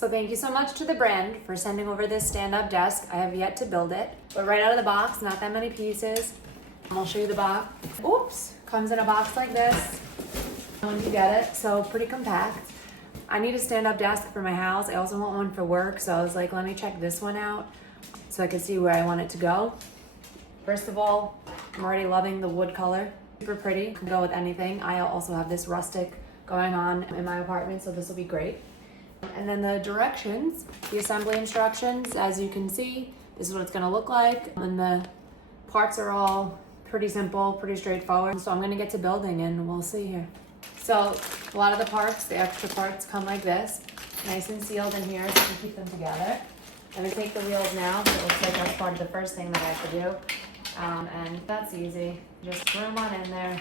So thank you so much to the brand for sending over this stand-up desk. I have yet to build it, but right out of the box, not that many pieces. I'll show you the box. Oops, comes in a box like this when you get it, so pretty compact. I need a stand-up desk for my house. I also want one for work, so I was like, let me check this one out so I can see where I want it to go. First of all, I'm already loving the wood color. Super pretty, can go with anything. I also have this rustic going on in my apartment, so this will be great. And then the directions, the assembly instructions, as you can see, this is what it's gonna look like. And the parts are all pretty simple, pretty straightforward. So I'm gonna get to building and we'll see here. So a lot of the parts, the extra parts come like this, nice and sealed in here so you can keep them together. I'm gonna take the wheels now, so it looks like that's part of the first thing that I have to do. And that's easy, just screw them on in there.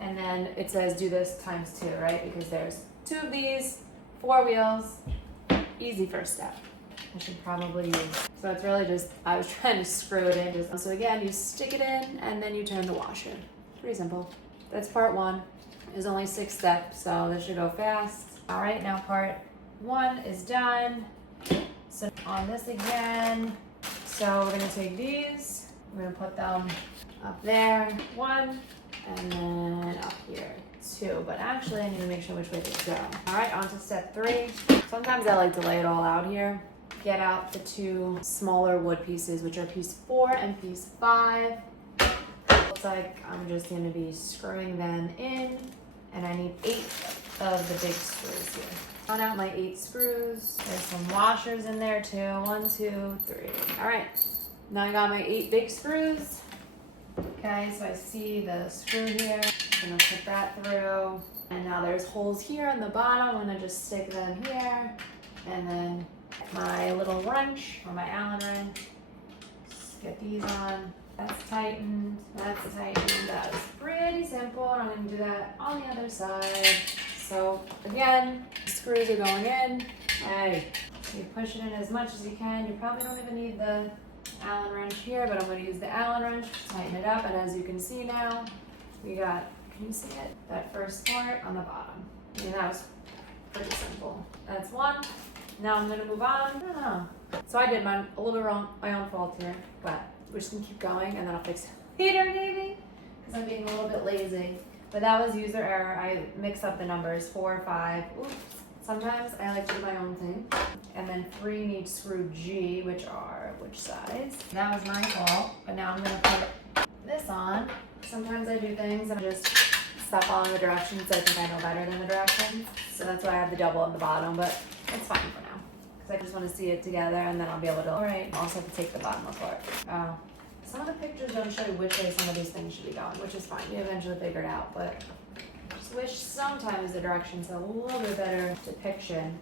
And then it says do this times 2, right? Because there's 2 of these, 4 wheels, easy first step. I should probably use. So it's really just, I was trying to screw it in. So again, you stick it in and then you turn the washer. Pretty simple. That's part 1. There's only 6 steps, so this should go fast. All right, now part 1 is done. So on this again, so we're gonna take these, we're gonna put them up there, 1, and then up here, 2. But actually I need to make sure which way to go. All right, on to step 3. Sometimes I like to lay it all out here. Get out the 2 smaller wood pieces, which are piece 4 and piece 5. Looks like I'm just gonna be screwing them in, and I need 8 of the big screws here. Count out my 8 screws. There's some washers in there too. 1, 2, 3. All right, now I got my 8 big screws. Okay, so I see the screw here. I'm gonna put that through. And now there's holes here on the bottom. I'm gonna just stick them here. And then my little wrench, or my Allen wrench. Just get these on. That's tightened, that's tightened. That is pretty simple, and I'm gonna do that on the other side. So again, screws are going in. Hey, you push it in as much as you can. You probably don't even need the Allen wrench here, but I'm gonna use the Allen wrench to tighten it up. And as you can see now, we got, can you see it? That first part on the bottom. I mean, that was pretty simple. That's 1. Now I'm gonna move on. I don't know. So I did mine a little bit wrong, my own fault here, but we're just gonna keep going and then I'll fix it later maybe, because I'm being a little bit lazy. But that was user error. I mixed up the numbers, 4, 5. Oops. Sometimes I like to do my own thing. And then 3 needs screw G, which are which size? That was my fault, but now I'm gonna put this on. Sometimes I do things and I just stop following the directions. I think I know better than the directions. So that's why I have the double on the bottom, but it's fine for now. Because I just want to see it together and then I'll be able to, all right, I also have to take the bottom apart. Some of the pictures don't show you which way some of these things should be going, which is fine. You eventually figure it out, but I just wish sometimes the directions have a little bit better depiction.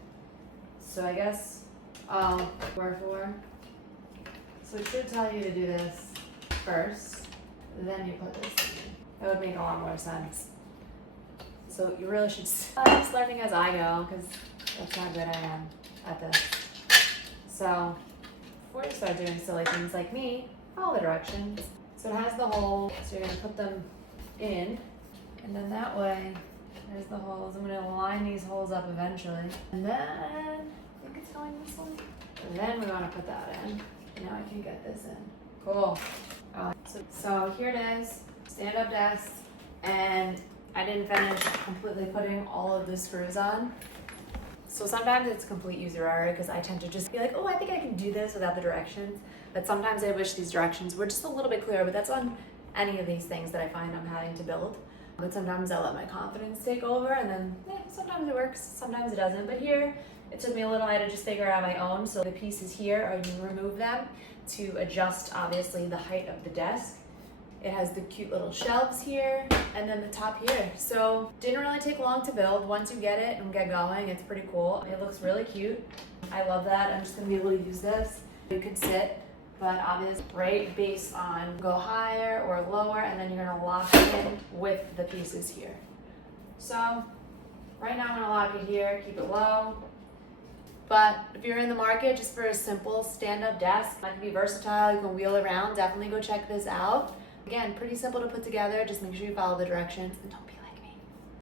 So I guess, wherefore. So it should tell you to do this first, then you put this in. That would make a lot more sense. So you really should, I'm just learning as I go, because that's how good I am at this. So before you start doing silly things like me, follow the directions. So it has the hole, so you're gonna put them in, and then that way, there's the holes. I'm gonna line these holes up eventually. And then, I think it's going this way. And then we wanna put that in. Now I can get this in. Cool. So here it is, stand-up desk, and I didn't finish completely putting all of the screws on. So sometimes it's complete user error because I tend to just be like, oh, I think I can do this without the directions. But sometimes I wish these directions were just a little bit clearer, but that's on any of these things that I find I'm having to build. But sometimes I let my confidence take over and then sometimes it works, sometimes it doesn't. But here, it took me a little while to just figure out my own. So the pieces here, are you remove them to adjust obviously the height of the desk. It has the cute little shelves here and then the top here. So didn't really take long to build. Once you get it and get going, it's pretty cool. It looks really cute. I love that. I'm just gonna be able to use this. You could sit, but obviously, right, based on go higher or lower, and then you're gonna lock it in with the pieces here. So right now I'm gonna lock it here, keep it low. But if you're in the market just for a simple stand-up desk, it can be versatile, you can wheel around, definitely go check this out. Again, pretty simple to put together, just make sure you follow the directions and don't be